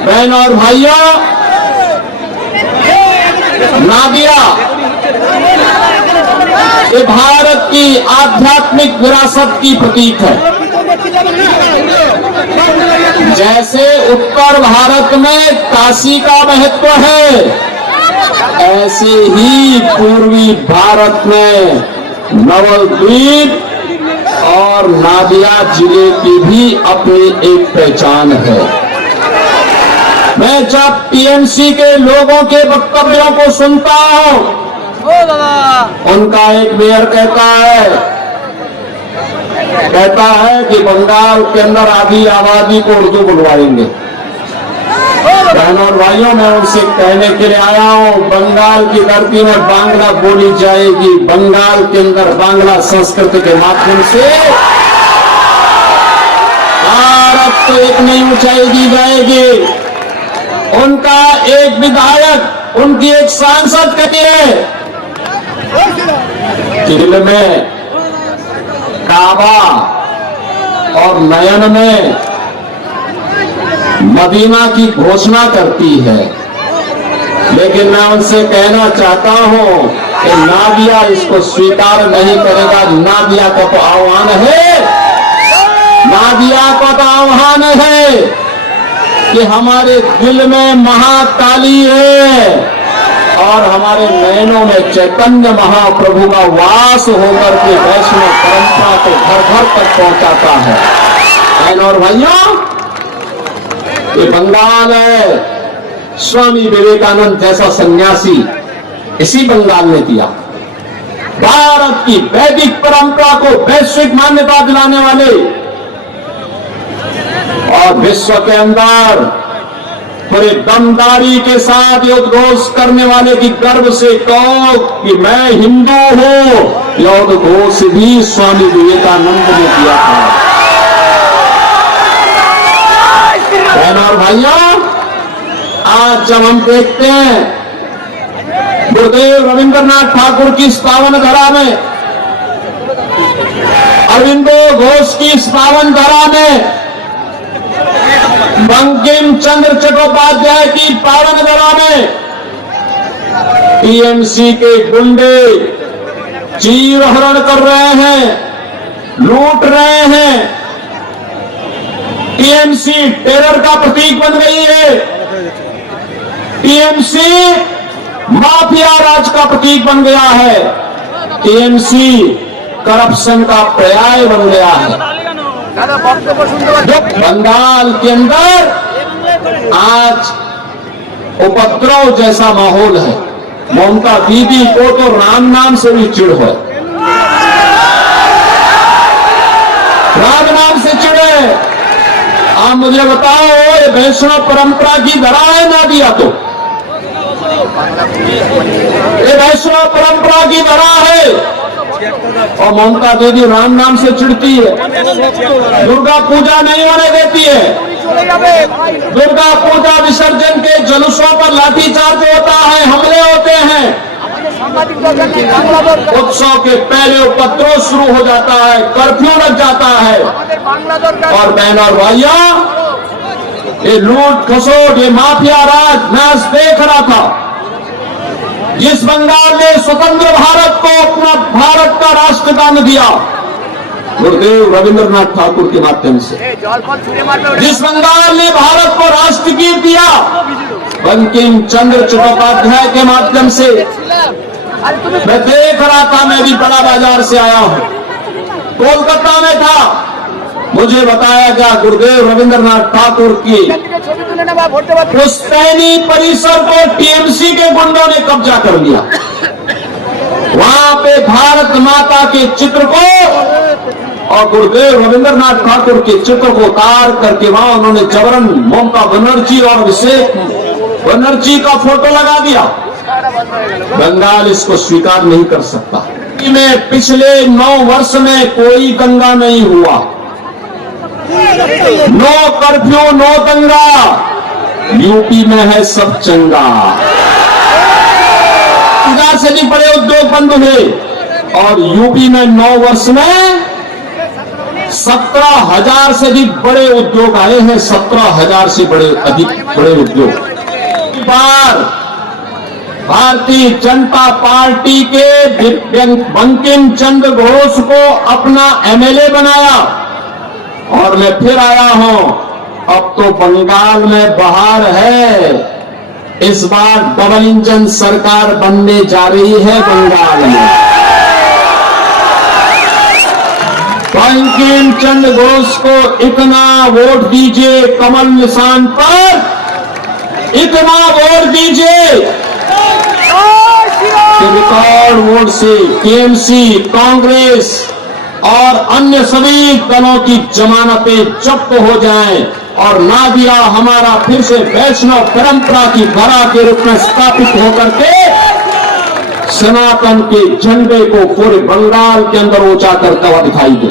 बहन और भाइयों, नादिया ये भारत की आध्यात्मिक विरासत की प्रतीक है। जैसे उत्तर भारत में काशी का महत्व है, ऐसे ही पूर्वी भारत में नवद्वीप और नादिया जिले की भी अपनी एक पहचान है। मैं जब टीएमसी के लोगों के वक्तव्यों को सुनता हूं, उनका एक मेयर कहता है कि बंगाल के अंदर आधी आबादी को उर्दू बुलवाएंगे। बहनों और भाइयों, मैं उनसे कहने के लिए आया हूं, बंगाल की धरती में बांग्ला बोली जाएगी। बंगाल के अंदर बांग्ला संस्कृति के माध्यम से भारत को एक नई ऊंचाई दी जाएगी। उनका एक विधायक, उनकी एक सांसद कहती है दिल में काबा और नयन में मदीना की घोषणा करती है। लेकिन मैं उनसे कहना चाहता हूं कि नादिया इसको स्वीकार नहीं करेगा। नादिया का तो आह्वान है, नादिया का तो आह्वान है कि हमारे दिल में महाकाली है और हमारे नयनों में चैतन्य महाप्रभु का वास होकर के वैष्णव परंपरा को घर घर तक पहुंचाता है। बहनों और भाइयों, ये बंगाल है। स्वामी विवेकानंद जैसा सन्यासी इसी बंगाल ने किया। भारत की वैदिक परंपरा को वैश्विक मान्यता दिलाने वाले और विश्व के अंदर पूरे दमदारी के साथ ये उद्घोष करने वाले की गर्व से कहो कि मैं हिंदू हूं, यह उद्घोष भी स्वामी विवेकानंद ने किया था। बहनों और भाइयों, आज जब हम देखते हैं गुरुदेव रविंद्रनाथ ठाकुर की इस पावन धरा में, अरविंदो घोष की इस पावन धरा में, बंकिम चंद्र चट्टोपाध्याय की पावन धरा में टीएमसी के गुंडे चीर हरण कर रहे हैं, लूट रहे हैं। टीएमसी टेरर का प्रतीक बन गई है। टीएमसी माफिया राज का प्रतीक बन गया है। टीएमसी करप्शन का पर्याय बन गया है। बंगाल के अंदर आज उपद्रव जैसा माहौल है। ममता दीदी को तो राम नाम से भी चिढ़ है, राम नाम से चिढ़े। आप मुझे बताओ, ये वैष्णव परंपरा की धरा है नादिया, तो ये वैष्णव परंपरा की धरा है और ममता दीदी राम नाम से चिढ़ती है। दुर्गा पूजा नहीं होने देती है। दुर्गा पूजा विसर्जन के जुलूसों पर लाठीचार्ज होता है, हमले होते हैं। उत्सव के पहले उपद्रव शुरू हो जाता है, कर्फ्यू लग जाता है। और बहनों और भाइयों, ये लूट खसोट, ये माफिया राज मैं देख रहा था। जिस बंगाल ने स्वतंत्र भारत को अपना भारत का राष्ट्रगान दिया गुरुदेव रविंद्रनाथ ठाकुर के माध्यम से, जिस बंगाल ने भारत को राष्ट्रगीत दिया बंकिम चंद्र चट्टोपाध्याय के माध्यम से, मैं देख रहा था। मैं भी बड़ा बाजार से आया हूं, कोलकाता में था। मुझे बताया गया गुरुदेव रविंद्रनाथ ठाकुर की पुश्तैनी परिसर को टीएमसी के गुंडों ने कब्जा कर लिया। वहां पे भारत माता के चित्र को और गुरुदेव रविंद्रनाथ ठाकुर के चित्र को उतार करके वहां उन्होंने जबरन ममता बनर्जी और अभिषेक बनर्जी का फोटो लगा दिया। बंगाल इसको स्वीकार नहीं कर सकता। में पिछले 9 वर्ष में कोई दंगा नहीं हुआ। नो कर्फ्यू, नो दंगा। यूपी में है सब चंगा। से भी बड़े उद्योग बंद हुए और यूपी में 9 वर्ष में 17,000 से भी बड़े उद्योग आए हैं, 17,000 से अधिक बड़े उद्योग। बार भारतीय जनता पार्टी के बंकिम चंद्र घोष को अपना एमएलए बनाया और मैं फिर आया हूं। अब तो बंगाल में बहार है, इस बार डबल इंजन सरकार बनने जा रही है बंगाल में। बंकिम चंद्र घोष को इतना वोट दीजिए, कमल निशान पर इतना वोट दीजिए कि रिकॉर्ड वोट से टीएमसी, कांग्रेस और अन्य सभी दलों की जमानतें जब्त हो जाएं और नादिया हमारा फिर से वैष्णव परंपरा की धरा के रूप में स्थापित होकर के सनातन के झंडे को पूरे बंगाल के अंदर ऊंचा करता हुआ दिखाई दे।